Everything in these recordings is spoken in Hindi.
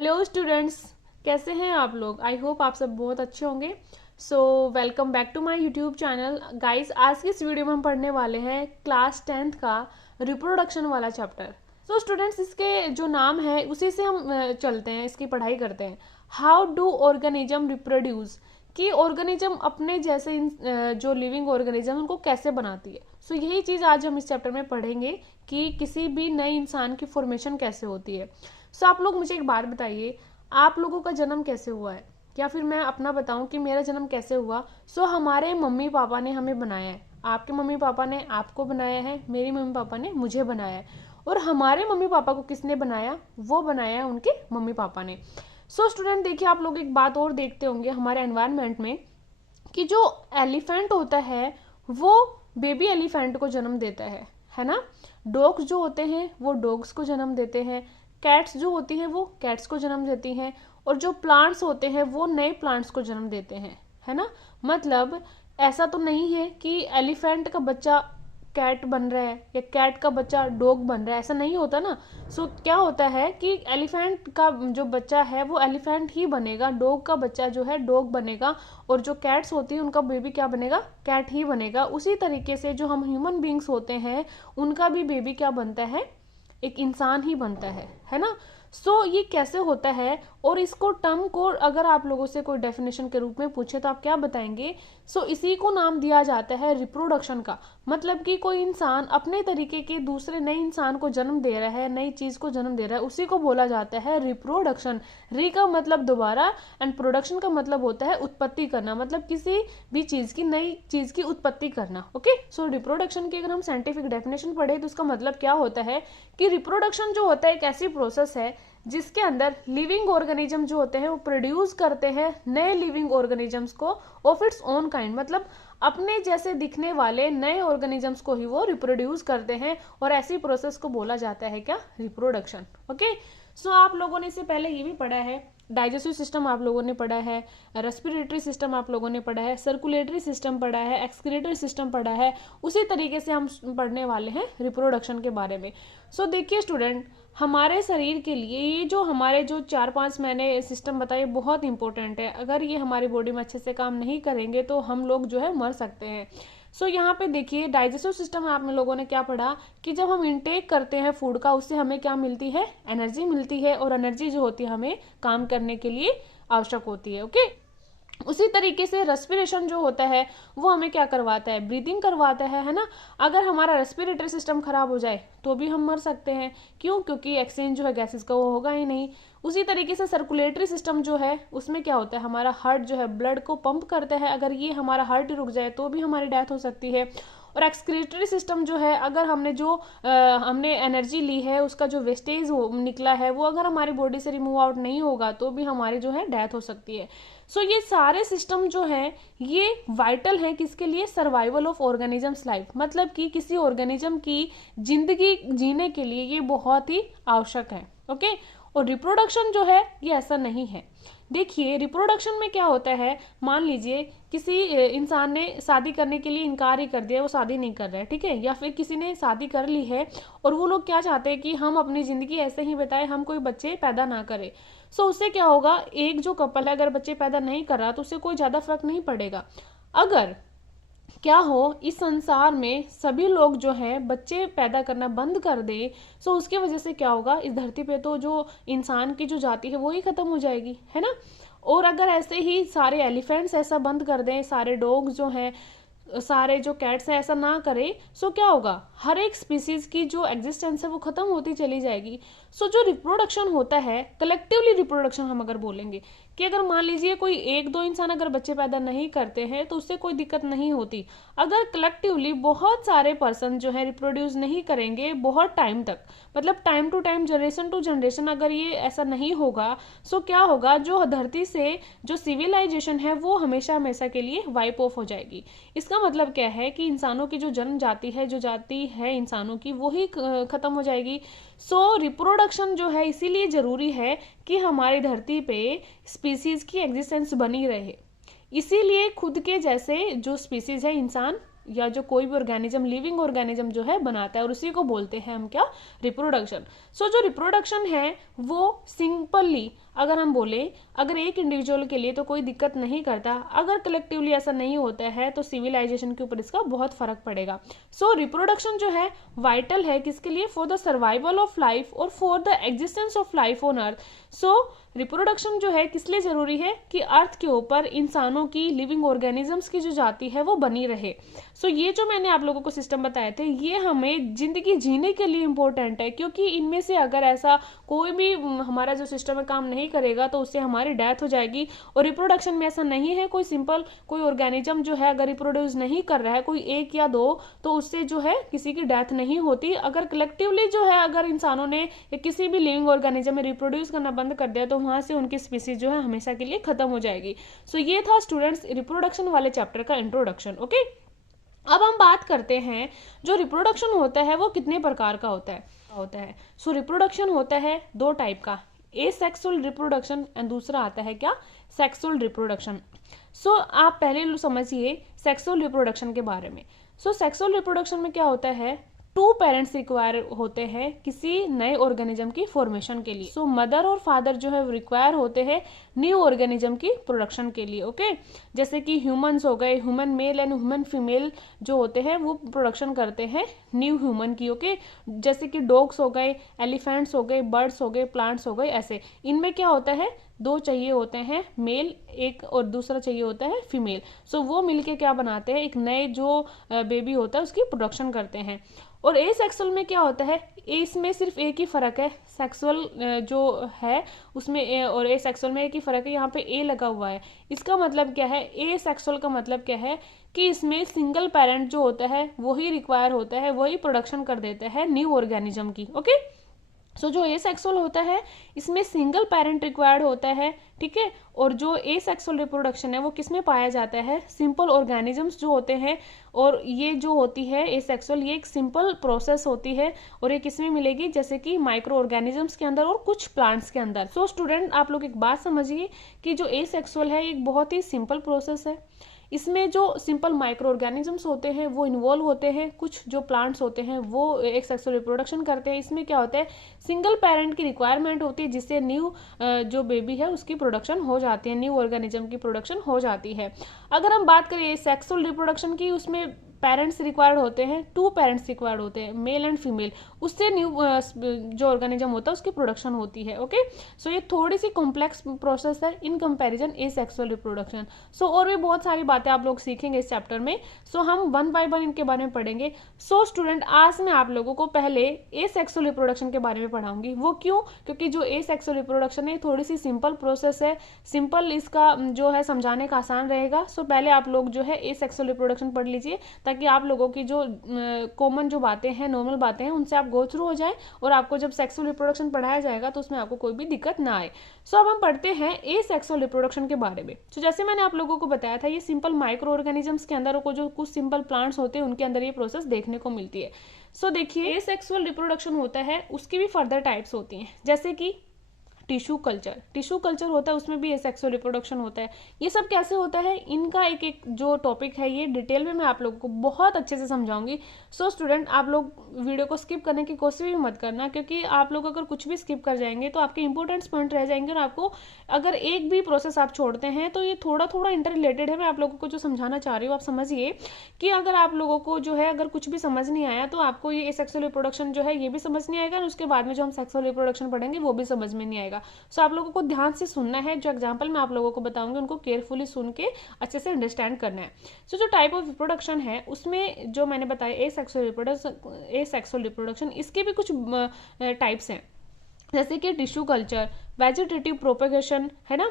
हेलो स्टूडेंट्स, कैसे हैं आप लोग। आई होप आप सब बहुत अच्छे होंगे। So welcome back to my YouTube channel. Guys, आज की इस वीडियो में हम पढ़ने वाले हैं क्लास 10th का रिप्रोडक्शन वाला चैप्टर। सो स्टूडेंट्स, इसके जो नाम है उसी से हम चलते हैं, इसकी पढ़ाई करते हैं। हाउ डू ऑर्गेनिज्म रिप्रोड्यूस, कि ऑर्गेनिज्म अपने जैसे जो लिविंग ऑर्गेनिज्म उनको कैसे बनाती है। सो यही चीज़ आज हम इस चैप्टर में पढ़ेंगे कि किसी भी नए इंसान की फॉर्मेशन कैसे होती है। सो आप लोग मुझे एक बात बताइए, आप लोगों का जन्म कैसे हुआ है, या फिर मैं अपना बताऊं कि मेरा जन्म कैसे हुआ। सो हमारे मम्मी पापा ने हमें बनाया है, आपके मम्मी पापा ने आपको बनाया है, मेरी मम्मी पापा ने मुझे बनाया है। और हमारे मम्मी पापा को किसने बनाया, वो बनाया है उनके मम्मी पापा ने। सो स्टूडेंट देखिए, आप लोग एक बात और देखते होंगे हमारे एनवायरनमेंट में कि जो एलिफेंट होता है वो बेबी एलिफेंट को जन्म देता है ना। डॉग्स जो होते हैं वो डॉग्स को जन्म देते हैं, कैट्स जो होती हैं वो कैट्स को जन्म देती हैं, और जो प्लांट्स होते हैं वो नए प्लांट्स को जन्म देते हैं, है ना। मतलब ऐसा तो नहीं है कि एलिफेंट का बच्चा कैट बन रहा है या कैट का बच्चा डॉग बन रहा है, ऐसा नहीं होता ना। सो क्या होता है कि एलिफेंट का जो बच्चा है वो एलिफेंट ही बनेगा, डॉग का बच्चा जो है डॉग बनेगा, और जो कैट्स होती है उनका बेबी क्या बनेगा, कैट ही बनेगा। उसी तरीके से जो हम ह्यूमन बींग्स होते हैं उनका भी बेबी क्या बनता है, एक इंसान ही बनता है ना। सो ये कैसे होता है, और इसको टर्म को अगर आप लोगों से कोई डेफिनेशन के रूप में पूछे तो आप क्या बताएंगे। सो इसी को नाम दिया जाता है रिप्रोडक्शन का। मतलब कि कोई इंसान अपने तरीके के दूसरे नए इंसान को जन्म दे रहा है, नई चीज को जन्म दे रहा है, उसी को बोला जाता है रिप्रोडक्शन। री का मतलब दोबारा, एंड प्रोडक्शन का मतलब होता है उत्पत्ति करना, मतलब किसी भी चीज की, नई चीज की उत्पत्ति करना। ओके, सो रिप्रोडक्शन की अगर हम साइंटिफिक डेफिनेशन पढ़े तो उसका मतलब क्या होता है कि रिप्रोडक्शन जो होता है एक ऐसी प्रोसेस है जिसके अंदर लिविंग ऑर्गेनिज्म जो होते हैं वो प्रोड्यूस करते हैं नए लिविंग ऑर्गेनिजम्स को ऑफ इट्स ओन काइंड। मतलब अपने जैसे दिखने वाले नए ऑर्गेनिजम्स को ही वो रिप्रोड्यूस करते हैं, और ऐसी प्रोसेस को बोला जाता है क्या, रिप्रोडक्शन। ओके, सो आप लोगों ने इससे पहले ये भी पढ़ा है, डाइजेस्टिव सिस्टम आप लोगों ने पढ़ा है, रेस्पिरेटरी सिस्टम आप लोगों ने पढ़ा है, सर्कुलेटरी सिस्टम पढ़ा है, एक्सक्रीटरी सिस्टम पढ़ा है। उसी तरीके से हम पढ़ने वाले हैं रिप्रोडक्शन के बारे में। सो देखिए स्टूडेंट, हमारे शरीर के लिए ये जो हमारे जो 4-5 मैंने सिस्टम बताए बहुत इंपॉर्टेंट है। अगर ये हमारी बॉडी में अच्छे से काम नहीं करेंगे तो हम लोग जो है मर सकते हैं। सो यहाँ पे देखिए, डाइजेस्टिव सिस्टम आप लोगों ने क्या पढ़ा कि जब हम इंटेक करते हैं फूड का, उससे हमें क्या मिलती है, एनर्जी मिलती है, और एनर्जी जो होती है हमें काम करने के लिए आवश्यक होती है। ओके, उसी तरीके से रेस्पिरेशन जो होता है वो हमें क्या करवाता है, ब्रीदिंग करवाता है ना। अगर हमारा रेस्पिरेटरी सिस्टम खराब हो जाए तो भी हम मर सकते हैं। क्यों? क्योंकि एक्सचेंज जो है गैसेस का वो होगा ही नहीं। उसी तरीके से सर्कुलेटरी सिस्टम जो है उसमें क्या होता है, हमारा हार्ट जो है ब्लड को पंप करता है, अगर ये हमारा हार्ट ही रुक जाए तो भी हमारी डेथ हो सकती है। और एक्सक्रीटरी सिस्टम जो है, अगर हमने जो हमने एनर्जी ली है उसका जो वेस्टेज निकला है वो अगर हमारी बॉडी से रिमूव आउट नहीं होगा तो भी हमारी जो है डेथ हो सकती है। सो ये सारे सिस्टम जो है ये वाइटल है किसके लिए, सर्वाइवल ऑफ ऑर्गेनिजम्स लाइफ। मतलब कि किसी ऑर्गेनिज्म की जिंदगी जीने के लिए ये बहुत ही आवश्यक है। ओके, और रिप्रोडक्शन जो है ये ऐसा नहीं है। देखिए रिप्रोडक्शन में क्या होता है, मान लीजिए किसी इंसान ने शादी करने के लिए इनकार ही कर दिया, वो शादी नहीं कर रहा है, ठीक है, या फिर किसी ने शादी कर ली है और वो लोग क्या चाहते हैं कि हम अपनी जिंदगी ऐसे ही बिताए, हम कोई बच्चे पैदा ना करें। सो उससे क्या होगा, एक जो कपल है अगर बच्चे पैदा नहीं कर रहा तो उससे कोई ज्यादा फर्क नहीं पड़ेगा। अगर क्या हो इस संसार में सभी लोग जो हैं बच्चे पैदा करना बंद कर दे, सो उसके वजह से क्या होगा, इस धरती पे तो जो इंसान की जो जाति है वो ही खत्म हो जाएगी, है ना। और अगर ऐसे ही सारे एलिफेंट्स ऐसा बंद कर दें, सारे डॉग्स जो हैं, सारे जो कैट्स हैं ऐसा ना करे, सो क्या होगा, हर एक स्पीसीज की जो एग्जिस्टेंस है वो खत्म होती चली जाएगी। सो जो रिप्रोडक्शन होता है, कलेक्टिवली रिप्रोडक्शन हम अगर बोलेंगे कि अगर मान लीजिए कोई एक दो इंसान अगर बच्चे पैदा नहीं करते हैं तो उससे कोई दिक्कत नहीं होती। अगर कलेक्टिवली बहुत सारे पर्सन जो है रिप्रोड्यूस नहीं करेंगे बहुत टाइम तक, मतलब time to time, generation to generation, अगर ये ऐसा नहीं होगा, सो क्या होगा, जो धरती से जो सिविलाइजेशन है वो हमेशा हमेशा के लिए वाइप ऑफ हो जाएगी। इसका मतलब क्या है कि इंसानों की जो जन्म जाति है, जो जाति है इंसानों की, वो ही खत्म हो जाएगी। सो रिप्रोडक्शन जो है इसीलिए जरूरी है कि हमारी धरती पे स्पीसीज की एग्जिस्टेंस बनी रहे। इसीलिए खुद के जैसे जो स्पीसीज है, इंसान या जो कोई भी ऑर्गेनिज्म, लिविंग ऑर्गेनिज्म जो है बनाता है, और उसी को बोलते हैं हम क्या, रिप्रोडक्शन। सो जो रिप्रोडक्शन है वो सिंपली अगर हम बोले अगर एक इंडिविजुअल के लिए तो कोई दिक्कत नहीं करता, अगर कलेक्टिवली ऐसा नहीं होता है तो सिविलाइजेशन के ऊपर इसका बहुत फर्क पड़ेगा। सो रिप्रोडक्शन जो है वाइटल है किसके लिए, for the survival of life और for the existence of life on earth. So reproduction जो है किस लिए जरूरी है कि अर्थ के ऊपर इंसानों की, लिविंग ऑर्गेनिजम्स की जो जाति है वो बनी रहे। सो ये जो मैंने आप लोगों को सिस्टम बताए थे ये हमें जिंदगी जीने के लिए इंपॉर्टेंट है, क्योंकि इनमें से अगर ऐसा कोई भी हमारा जो सिस्टम है काम नहीं करेगा तो उससे हमारी डेथ हो जाएगी। और रिप्रोडक्शन में ऐसा नहीं है कोई सिंपल कोई ऑर्गेनिज्म जो है अगर रिप्रोड्यूस नहीं कर रहा है, कोई एक या दो, तो उससे जो है किसी की डेथ नहीं होती। अगर कलेक्टिवली जो है अगर इंसानों ने या किसी भी लिविंग ऑर्गेनिज्म में रिप्रोड्यूस करना बंद कर दिया तो वहां से उनकी स्पीसीज जो है हमेशा के लिए खत्म हो जाएगी। सो ये था स्टूडेंट्स रिप्रोडक्शन वाले चैप्टर का इंट्रोडक्शन। ओके, अब हम बात करते हैं जो रिप्रोडक्शन होता है वो कितने प्रकार का होता है। सो रिप्रोडक्शन होता है दो टाइप का, एसेक्सुअल रिप्रोडक्शन एंड दूसरा आता है क्या, सेक्सुअल रिप्रोडक्शन। सो आप पहले समझिए सेक्सुअल रिप्रोडक्शन के बारे में। सो सेक्सुअल रिप्रोडक्शन में क्या होता है, टू पेरेंट्स रिक्वायर होते हैं किसी नए ऑर्गेनिज्म की फॉर्मेशन के लिए। सो मदर और फादर जो है रिक्वायर होते हैं न्यू ऑर्गेनिज्म की प्रोडक्शन के लिए। ओके, जैसे कि ह्यूमंस हो गए, human male and human female जो होते हैं वो प्रोडक्शन करते हैं न्यू ह्यूमन की। ओके, जैसे कि डॉग्स हो गए, एलिफेंट्स हो गए, बर्ड्स हो गए, प्लांट्स हो गए, ऐसे इनमें क्या होता है दो चाहिए होते हैं मेल एक और दूसरा चाहिए होता है फीमेल। सो वो मिलके क्या बनाते हैं, एक नए जो बेबी होता है उसकी प्रोडक्शन करते हैं। और ए सेक्सुअल में क्या होता है, इसमें सिर्फ एक ही फर्क है, सेक्सुअल जो है उसमें ए और ए सेक्सुअल में एक ही फर्क है, यहाँ पे ए लगा हुआ है। इसका मतलब क्या है, ए सेक्सुअल का मतलब क्या है कि इसमें सिंगल पेरेंट जो होता है वही रिक्वायर होता है, वही प्रोडक्शन कर देता है न्यू ऑर्गेनिज्म की। ओके, सो जो ए सेक्सुअल होता है इसमें सिंगल पेरेंट रिक्वायर्ड होता है, ठीक है। और जो ए सेक्सुअल रिप्रोडक्शन है वो किसमें पाया जाता है, सिंपल ऑर्गेनिजम्स जो होते हैं। और ये जो होती है ए सेक्सुअल ये एक सिंपल प्रोसेस होती है और ये किसमें मिलेगी, जैसे कि माइक्रो ऑर्गेनिजम्स के अंदर और कुछ प्लांट्स के अंदर। सो स्टूडेंट आप लोग एक बात समझिए कि जो ए सेक्सुअल है एक बहुत ही सिंपल प्रोसेस है। इसमें जो सिंपल माइक्रो ऑर्गेनिजम्स होते हैं वो इन्वॉल्व होते हैं, कुछ जो प्लांट्स होते हैं वो एक सेक्सुअल रिप्रोडक्शन करते हैं। इसमें क्या होता है, सिंगल पेरेंट की रिक्वायरमेंट होती है जिससे न्यू जो बेबी है उसकी प्रोडक्शन हो जाती है, न्यू ऑर्गेनिज्म की प्रोडक्शन हो जाती है। अगर हम बात करें सेक्सुअल रिप्रोडक्शन की, उसमें पेरेंट्स रिक्वायर्ड होते हैं, टू पेरेंट्स रिक्वायर्ड होते हैं मेल एंड फीमेल, उससे न्यू जो ऑर्गेनिज्म होता है उसकी प्रोडक्शन होती है। ओके, सो ये थोड़ी सी कॉम्प्लेक्स प्रोसेस है in comparison asexual reproduction. So और भी बहुत सारी बातें आप लोग सीखेंगे इस चैप्टर में। सो हम वन बाय वन इनके बारे में पढ़ेंगे। सो स्टूडेंट आज मैं आप लोगों को पहले ए सेक्सुअल रिप्रोडक्शन के बारे में पढ़ाऊंगी। वो क्यों, क्योंकि जो ए सेक्सुअल रिप्रोडक्शन है थोड़ी सी सिंपल प्रोसेस है, सिंपल इसका जो है समझाने का आसान रहेगा। सो पहले आप लोग जो है ए सेक्सुअल रिप्रोडक्शन पढ़ लीजिए ताकि आप लोगों की जो कॉमन जो बातें हैं, नॉर्मल बातें हैं, उनसे आप गो थ्रू हो जाए और आपको जब सेक्सुअल रिप्रोडक्शन पढ़ाया जाएगा तो उसमें आपको कोई भी दिक्कत ना आए। सो अब हम पढ़ते हैं ए सेक्सुअल रिप्रोडक्शन के बारे में। तो जैसे मैंने आप लोगों को बताया था ये सिंपल माइक्रो ऑर्गेनिजम्स के अंदर को जो कुछ सिंपल प्लांट्स होते हैं उनके अंदर ये प्रोसेस देखने को मिलती है। सो देखिए ए सेक्सुअल रिप्रोडक्शन होता है, उसकी भी फर्दर टाइप्स होती हैं, जैसे कि टिश्यू कल्चर होता है, उसमें भी सेक्सुअल रिप्रोडक्शन होता है। ये सब कैसे होता है, इनका एक एक जो टॉपिक है ये डिटेल में मैं आप लोगों को बहुत अच्छे से समझाऊंगी। सो स्टूडेंट आप लोग वीडियो को स्किप करने की कोशिश भी मत करना, क्योंकि आप लोग अगर कुछ भी स्किप कर जाएंगे तो आपके इंपॉर्टेंट पॉइंट रह जाएंगे और आपको अगर एक भी प्रोसेस आप छोड़ते हैं तो ये थोड़ा थोड़ा इंटर रिलेटेड है। मैं आप लोगों को जो समझाना चाह रही हूँ आप समझिए कि अगर आप लोगों को जो है अगर कुछ भी समझ नहीं आया तो आपको ये सेक्सुअल रिप्रोडक्शन जो है ये भी समझ नहीं आएगा और उसके बाद में जो हम सेक्सुअल रिप्रोडक्शन पढ़ेंगे वो भी समझ में नहीं आएगा। सो आप लोगों को ध्यान से सुनना है, जो एग्जांपल मैं आप लोगों को बताऊंगी उनको केयरफुली सुन के अच्छे से अंडरस्टैंड करना है। सो जो टाइप ऑफ रिप्रोडक्शन है उसमें जो मैंने बताया ए सेक्सुअल रिप्रोडक्शन इसके भी कुछ टाइप्स हैं, जैसे कि टिश्यू कल्चर, वेजिटेटिव प्रोपेगेशन है ना,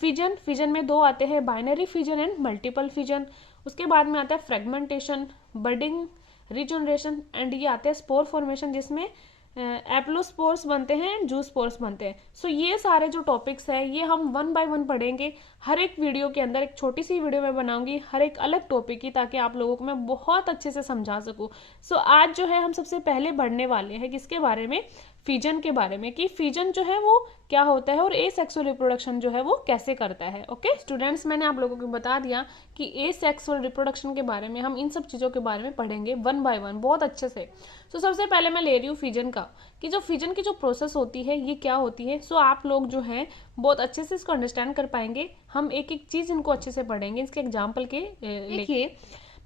फिजन में दो आते हैं, binary fission and multiple fission. उसके बाद में आता है फ्रेगमेंटेशन, बडिंग, रीजनरेशन एंड ये आते हैं स्पोर फॉर्मेशन जिसमें एप्लोस्पोर्स बनते हैं, जूस्पोर्स बनते हैं। सो ये सारे जो टॉपिक्स है ये हम वन बाय वन पढ़ेंगे। हर एक वीडियो के अंदर एक छोटी सी वीडियो मैं बनाऊंगी हर एक अलग टॉपिक की, ताकि आप लोगों को मैं बहुत अच्छे से समझा सकूं। सो आज जो है हम सबसे पहले पढ़ने वाले हैं किसके बारे में, फिजन के बारे में कि फिजन जो है वो क्या होता है और एसेक्सुअल रिप्रोडक्शन जो है वो कैसे करता है। ओके स्टूडेंट्स, मैंने आप लोगों को बता दिया कि एसेक्सुअल रिप्रोडक्शन के बारे में हम इन सब चीज़ों के बारे में पढ़ेंगे वन बाय वन बहुत अच्छे से। सो सबसे पहले मैं ले रही हूँ फिजन का, कि जो फिजन की जो प्रोसेस होती है ये क्या होती है। सो आप लोग जो है बहुत अच्छे से इसको अंडरस्टैंड कर पाएंगे। हम एक एक चीज़ इनको अच्छे से पढ़ेंगे इसके एग्जाम्पल के। देखिए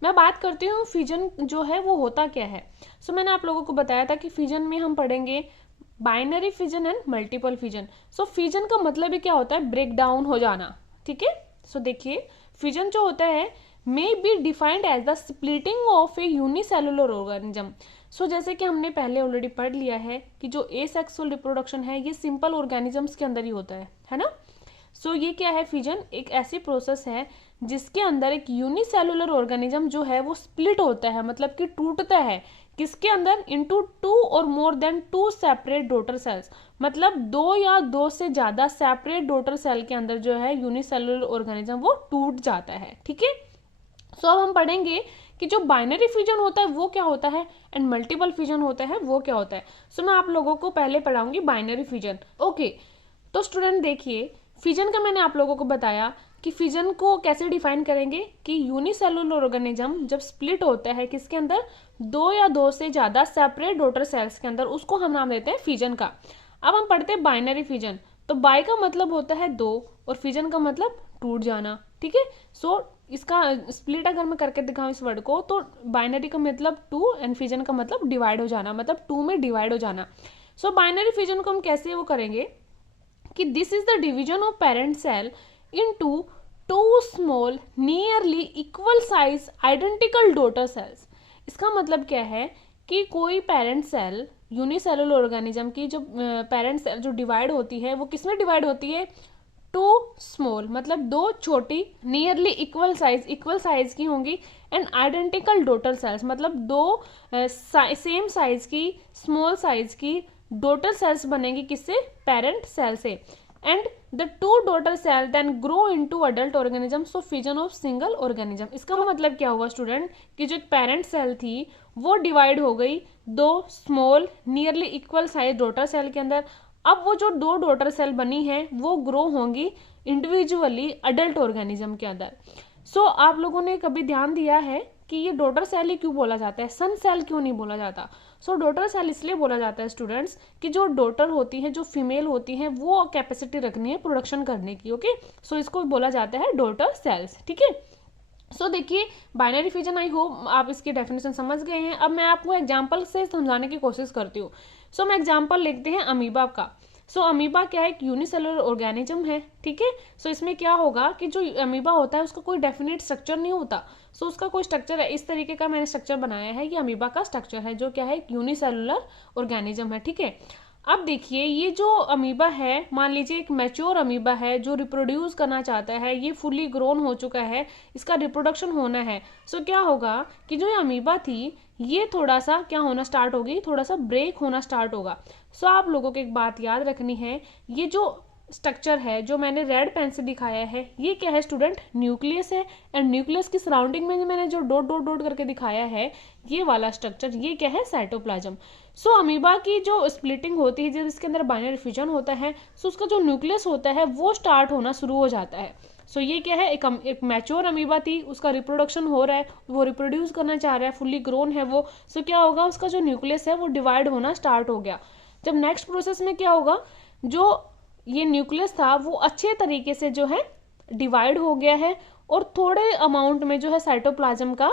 मैं बात करती हूँ फिजन जो है वो होता क्या है। सो मैंने आप लोगों को बताया था कि फिजन में हम पढ़ेंगे binary fission and multiple fission. So fission का मतलब ही क्या होता है, ब्रेक डाउन हो जाना। ठीक है, सो देखिए फिजन जो होता है may be defined as the splitting of a unicellular organism. So जैसे कि हमने पहले ऑलरेडी पढ़ लिया है कि जो एसेक्सुअल रिप्रोडक्शन है ये सिंपल ऑर्गेनिजम्स के अंदर ही होता है ना। सो ये क्या है, फिजन एक ऐसी प्रोसेस है जिसके अंदर एक यूनिसेलुलर ऑर्गेनिज्म जो है वो स्प्लिट होता है, मतलब कि टूटता है किसके अंदर, इनटू 2 और more than 2 separate daughter cells. मतलब 2 या 2 से ज्यादा सेपरेट डॉटर सेल के अंदर जो है यूनिसेलुलर ऑर्गेनिज्म वो टूट जाता है। ठीक है, सो अब हम पढ़ेंगे कि जो बाइनरी फिजन होता है वो क्या होता है एंड मल्टीपल फिजन होता है वो क्या होता है। सो मैं आप लोगों को पहले पढ़ाऊंगी बाइनरी फिजन। ओके तो स्टूडेंट देखिए, फिजन का मैंने आप लोगों को बताया कि फिजन को कैसे डिफाइन करेंगे कि यूनिसेलुलर ऑर्गेनिज्म जब स्प्लिट होता है किसके अंदर, 2 या 2 से ज्यादा सेपरेट डॉटर सेल्स के अंदर, उसको हम नाम देते हैं फिजन का। अब हम पढ़ते हैं बाइनरी फिजन। तो बाय का मतलब होता है 2 और फिजन का मतलब टूट जाना। ठीक है, सो इसका स्प्लिट अगर मैं करके दिखाऊं इस वर्ड को, तो बाइनरी का मतलब 2 एंड फिजन का मतलब डिवाइड हो जाना, मतलब 2 में डिवाइड हो जाना। सो बाइनरी फिजन को हम कैसे वो करेंगे कि this is the division of parent cell into 2 small nearly equal size identical daughter cells। इसका मतलब क्या है कि कोई पेरेंट सेल यूनिसेलुलर ऑर्गेनिज्म की जो पेरेंट सेल जो डिवाइड होती है वो किसमें डिवाइड होती है, 2 स्मॉल मतलब 2 छोटी नियरली इक्वल साइज की होंगी एंड आइडेंटिकल डॉटर सेल्स मतलब 2 सेम साइज की स्मॉल साइज की डॉटर सेल्स बनेंगी किससे, पेरेंट सेल से। And the 2 daughter cell then grow into adult organism. So fission of single organism. इसका मतलब क्या हुआ स्टूडेंट कि जो एक पेरेंट सेल थी वो डिवाइड हो गई 2 small nearly equal size daughter cell के अंदर। अब वो जो 2 डॉटर सेल बनी है वो ग्रो होंगी इंडिविजुअली अडल्ट ऑर्गेनिज्म के अंदर। सो आप लोगों ने कभी ध्यान दिया है कि ये डॉटर सेल ही क्यों बोला जाता है, सन सेल क्यों नहीं बोला जाता। सो डॉटर सेल इसलिए बोला जाता है स्टूडेंट्स कि जो डॉटर होती है, जो फीमेल होती है, वो कैपेसिटी रखनी है प्रोडक्शन करने की। ओके, सो इसको बोला जाता है डॉटर सेल्स। ठीक है, सो देखिए बाइनरी फिजन, आई होप आप इसकी डेफिनेशन समझ गए हैं। अब मैं आपको एग्जांपल से समझाने की कोशिश करती हूँ। सो मैं एग्जांपल लिखते हैं अमीबा का। सो अमीबा क्या है, एक यूनिसेलुलर ऑर्गेनिज्म है। ठीक है, सो इसमें क्या होगा कि जो अमीबा होता है उसका कोई डेफिनेट स्ट्रक्चर नहीं होता। सो उसका कोई स्ट्रक्चर है, इस तरीके का मैंने स्ट्रक्चर बनाया है, ये अमीबा का स्ट्रक्चर है जो क्या है, एक यूनिसेलुलर ऑर्गेनिज्म है। ठीक है, अब देखिए ये जो अमीबा है, मान लीजिए एक मैच्योर अमीबा है जो रिप्रोड्यूस करना चाहता है, ये फुली ग्रोन हो चुका है, इसका रिप्रोडक्शन होना है। सो क्या होगा कि जो ये अमीबा थी ये थोड़ा सा क्या होना स्टार्ट होगी, थोड़ा सा ब्रेक होना स्टार्ट होगा। सो आप लोगों को एक बात याद रखनी है, ये जो स्ट्रक्चर है जो मैंने रेड पेन से दिखाया है ये क्या है स्टूडेंट, न्यूक्लियस है। एंड न्यूक्लियस की सराउंडिंग में मैंने जो डॉट डॉट डॉट करके दिखाया है ये वाला स्ट्रक्चर, ये क्या है, साइटोप्लाज्म। सो अमीबा की जो स्प्लिटिंग होती है, जब इसके अंदर बाइनरी फिजन होता है, सो उसका जो न्यूक्लियस होता है वो स्टार्ट होना शुरू हो जाता है। सो ये क्या है, एक मैच्योर अमीबा थी, उसका रिप्रोडक्शन हो रहा है, वो रिप्रोड्यूस करना चाह रहा है, फुल्ली ग्रोन है वो। सो क्या होगा, उसका जो न्यूक्लियस है वो डिवाइड होना स्टार्ट हो गया। जब नेक्स्ट प्रोसेस में क्या होगा, जो ये न्यूक्लियस था वो अच्छे तरीके से जो है डिवाइड हो गया है और थोड़े अमाउंट में जो है साइटोप्लाज्म का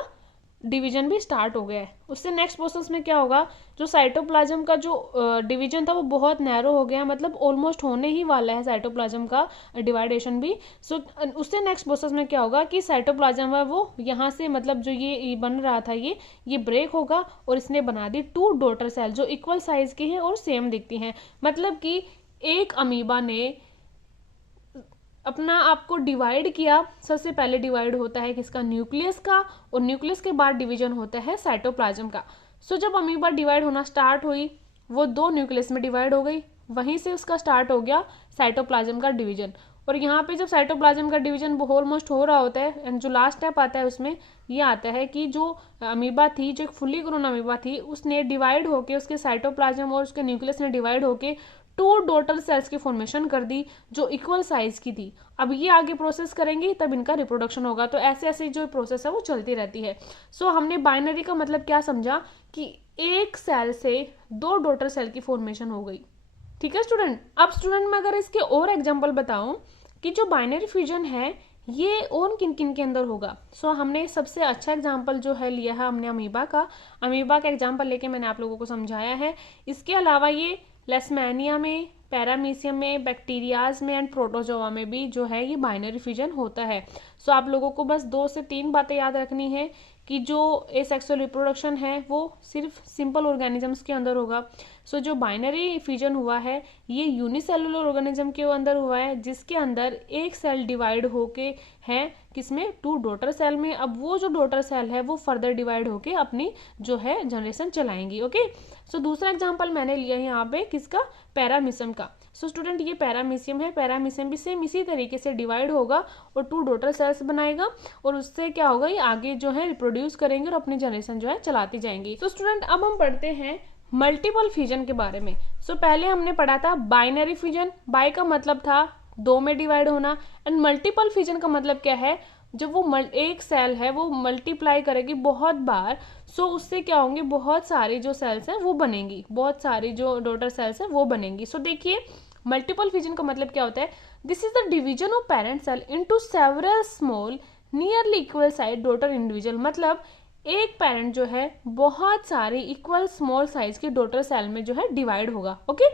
डिवीजन भी स्टार्ट हो गया है। उससे नेक्स्ट प्रोसेस में क्या होगा, जो साइटोप्लाज्म का जो डिवीजन था वो बहुत नैरो हो गया, मतलब ऑलमोस्ट होने ही वाला है साइटोप्लाज्म का डिवाइडेशन भी। सो उससे नेक्स्ट प्रोसेस में क्या होगा कि साइटोप्लाज्म है वो यहाँ से, मतलब जो ये बन रहा था ये ब्रेक होगा और इसने बना दी 2 डॉटर सेल जो इक्वल साइज की हैं और सेम दिखती हैं। मतलब कि एक अमीबा ने अपना आपको डिवाइड किया। सबसे पहले डिवाइड होता है किसका, न्यूक्लियस का, और न्यूक्लियस के बाद डिवीजन होता है साइटोप्लाज्म का। सो जब अमीबा डिवाइड होना स्टार्ट हुई वो 2 न्यूक्लियस में डिवाइड हो गई, वहीं से उसका स्टार्ट हो गया साइटोप्लाज्म का डिवीजन। और यहाँ पे जब साइटोप्लाज्म का डिवीजन ऑलमोस्ट हो रहा होता है एंड जो लास्ट स्टेप आता है उसमें ये आता है कि जो अमीबा थी, जो एक फुल्ली ग्रोन अमीबा थी, उसने डिवाइड होके, उसके साइटोप्लाज्म और उसके न्यूक्लियस ने डिवाइड होके 2 डॉटर सेल्स की फॉर्मेशन कर दी जो इक्वल साइज की थी। अब ये आगे प्रोसेस करेंगी तब इनका रिप्रोडक्शन होगा। तो ऐसे ऐसे जो प्रोसेस है वो चलती रहती है। सो हमने बाइनरी का मतलब क्या समझा कि एक सेल से 2 डॉटर सेल की फॉर्मेशन हो गई। ठीक है स्टूडेंट। अब स्टूडेंट मैं अगर इसके और एग्जाम्पल बताऊं कि जो बाइनरी फ्यूजन है ये और किन किन के अंदर होगा। सो हमने सबसे अच्छा एग्जाम्पल जो है लिया है हमने अमीबा का एग्जाम्पल लेके मैंने आप लोगों को समझाया है। इसके अलावा ये लेशमैनिया में, पैरामीशियम में, बैक्टीरियाज में एंड प्रोटोजोआ में भी जो है ये बाइनरी फ्यूजन होता है। सो आप लोगों को बस 2 से 3 बातें याद रखनी है कि जो एसेक्सुअल रिप्रोडक्शन है वो सिर्फ सिंपल ऑर्गेनिजम्स के अंदर होगा। सो जो बाइनरी फ्यूजन हुआ है ये यूनिसेलुलर ऑर्गेनिज्म के अंदर हुआ है, जिसके अंदर एक सेल डिवाइड होके है किसमें, 2 डॉटर सेल में। अब वो जो डॉटर सेल है वो फर्दर डिवाइड होके अपनी जो है जनरेशन चलाएंगी। ओके। सो दूसरा एग्जांपल मैंने लिया है यहाँ पे किसका, पैरामीशियम का। सो स्टूडेंट ये पैरामीशियम है, पैरामीशियम भी सेम इसी तरीके से डिवाइड होगा और 2 डॉटर सेल्स बनाएगा और उससे क्या होगा, ये आगे जो है रिप्रोड्यूस करेंगे और अपनी जनरेशन जो है चलाती जाएंगी। तो स्टूडेंट अब हम पढ़ते हैं मल्टीपल फ्यूजन के बारे में। सो पहले हमने पढ़ा था बाइनरी फ्यूजन, बाय का मतलब था 2 में डिवाइड होना, एंड मल्टीपल फ्यूजन का मतलब क्या है, जब वो एक सेल है वो मल्टीप्लाई करेगी बहुत बार। सो उससे क्या होंगे, बहुत सारी जो सेल्स हैं वो बनेंगी, बहुत सारी जो डॉटर सेल्स हैं वो बनेंगी। सो देखिए मल्टीपल फ्यूजन का मतलब क्या होता है, this is the division of parent cell into several small nearly equal size daughter individual. मतलब एक पेरेंट जो है बहुत सारी इक्वल स्मॉल साइज की डॉटर सेल में जो है डिवाइड होगा। Okay.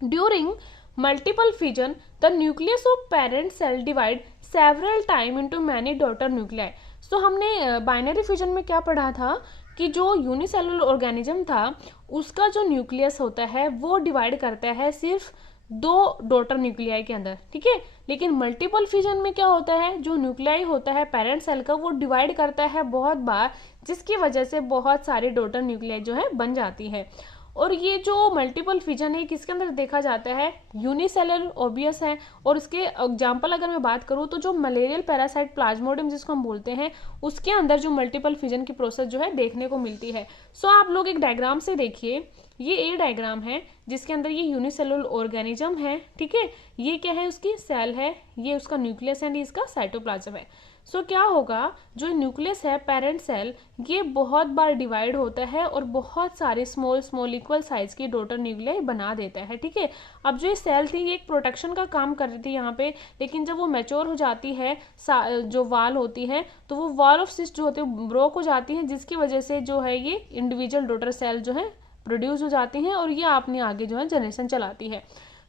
During multiple fusion the nucleus of parent cell divide several time into many daughter nuclei. So हमने बाइनरी फ्यूजन में क्या पढ़ा था कि जो यूनिसेलुलर ऑर्गेनिज्म था उसका जो न्यूक्लियस होता है वो डिवाइड करता है सिर्फ 2 डॉटर न्यूक्लियाई के अंदर। ठीक है। लेकिन मल्टीपल फ्यूजन में क्या होता है, जो न्यूक्लियाई होता है पेरेंट सेल का वो डिवाइड करता है बहुत बार, जिसकी वजह से बहुत सारी डॉटर न्यूक्लियाई जो है बन जाती है। और ये जो मल्टीपल फ्यूजन है किसके अंदर देखा जाता है, यूनिसेलुलर ऑब्वियस है। और इसके एग्जांपल अगर मैं बात करूँ तो जो मलेरियल पैरासाइट प्लाज्मोडियम जिसको हम बोलते हैं उसके अंदर जो मल्टीपल फ्यूजन की प्रोसेस जो है देखने को मिलती है। सो आप लोग एक डायग्राम से देखिए, ये ए डायग्राम है जिसके अंदर ये यूनिसेलुलर ऑर्गेनिज्म है। ठीक है। ये क्या है, उसकी सेल है, ये उसका न्यूक्लियस है, इसका साइटोप्लाज्म है। सो क्या होगा, जो न्यूक्लियस है पेरेंट सेल ये बहुत बार डिवाइड होता है और बहुत सारे स्मॉल स्मॉल इक्वल साइज की डॉटर न्यूक्लियाई बना देता है। ठीक है। अब जो ये सेल थी ये एक प्रोटेक्शन का काम कर रही थी यहाँ पे, लेकिन जब वो मैच्योर हो जाती है जो वाल होती है तो वो वॉल ऑफ सिस्ट जो होती है ब्रोक हो जाती है, जिसकी वजह से जो है ये इंडिविजुअल डॉटर सेल जो है प्रोड्यूस हो जाती हैं और ये अपने आगे जो है जनरेशन चलाती है।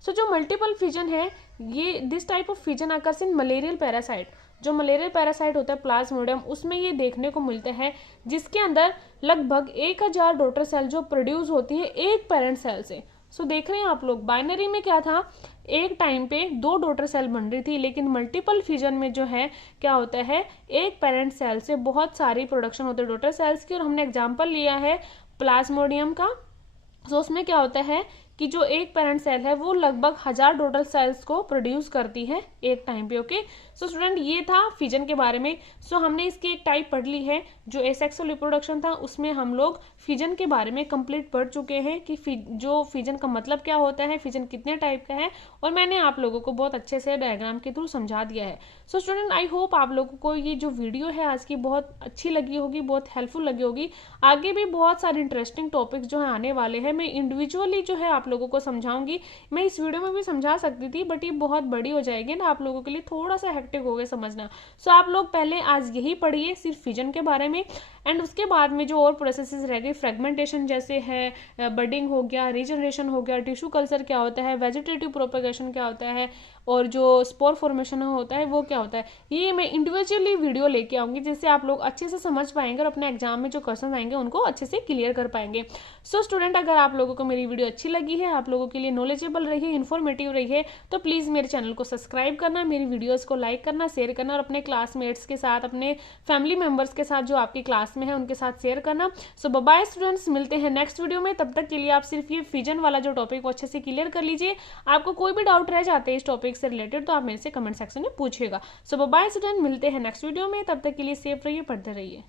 सो जो मल्टीपल फ्यूजन है ये this type of fusion occurs in malarial parasite. जो मलेरियल पैरासाइट होता है प्लाज्मोडियम उसमें ये देखने को मिलते हैं, जिसके अंदर लगभग 1000 डॉटर सेल जो प्रोड्यूस होती है एक पेरेंट सेल से। सो देख रहे हैं आप लोग, बाइनरी में क्या था, एक टाइम पे 2 डॉटर सेल बन रही थी, लेकिन मल्टीपल फ्यूजन में जो है क्या होता है, एक पेरेंट सेल से बहुत सारी प्रोडक्शन होती है डॉटर सेल्स की। और हमने एग्जाम्पल लिया है प्लाज्मोडियम का। तो उसमें क्या होता है कि जो एक पेरेंट सेल है वो लगभग 1000 डॉटर सेल्स को प्रोड्यूस करती है एक टाइम पे। ओके। सो स्टूडेंट ये था फ्यूजन के बारे में। सो हमने इसकी एक टाइप पढ़ ली है, जो एसेक्सुअल रिप्रोडक्शन था उसमें हम लोग फ्यूजन के बारे में कंप्लीट पढ़ चुके हैं कि जो फ्यूजन का मतलब क्या होता है, फ्यूजन कितने टाइप का है, और मैंने आप लोगों को बहुत अच्छे से डायग्राम के थ्रू समझा दिया है। सो स्टूडेंट आई होप आप लोगों को ये जो वीडियो है आज की बहुत अच्छी लगी होगी, बहुत हेल्पफुल लगी होगी। आगे भी बहुत सारे इंटरेस्टिंग टॉपिक्स जो है आने वाले हैं, मैं इंडिविजुअली जो है आप लोगों को समझाऊंगी। मैं इस वीडियो में भी समझा सकती थी बट ये बहुत बड़ी हो जाएगी ना, आप लोगों के लिए थोड़ा सा हेक्टिक हो गया समझना। सो आप लोग पहले आज यही पढ़िए सिर्फ फ्यूजन के बारे में, एंड उसके बाद में जो और प्रोसेसेस रह गई, फ्रेगमेंटेशन जैसे है, बडिंग हो गया, रीजनरेशन हो गया, टिश्यू कल्चर क्या होता है, वेजिटेटिव प्रोपेगेशन क्या होता है, और जो स्पोर फॉर्मेशन होता है वो क्या होता है, ये मैं इंडिविजुअली वीडियो लेके आऊंगी जिससे आप लोग अच्छे से समझ पाएंगे और अपने एग्जाम में जो क्वेश्चन आएंगे उनको अच्छे से क्लियर कर पाएंगे। सो स्टूडेंट अगर आप लोगों को मेरी वीडियो अच्छी लगी है, आप लोगों के लिए नॉलेजेबल रही है, इन्फॉर्मेटिव रही है, तो प्लीज़ मेरे चैनल को सब्सक्राइब करना, मेरी वीडियोज़ को लाइक करना, शेयर करना और अपने क्लासमेट्स के साथ, अपने फैमिली मेम्बर्स के साथ जो आपकी क्लास में है उनके साथ शेयर करना। सो बाय बाय स्टूडेंट्स, मिलते हैं नेक्स्ट वीडियो में। तब तक के लिए आप सिर्फ ये फिजन वाला जो टॉपिक वो अच्छे से क्लियर कर लीजिए। आपको कोई भी डाउट रह जाते हैं इस टॉपिक से रिलेटेड तो आप मेरे से कमेंट सेक्शन में पूछिएगा। सो बाय बाय स्टूडेंट, मिलते हैं नेक्स्ट वीडियो में। तब तक के लिए सेफ रहिए, पढ़ते रहिए।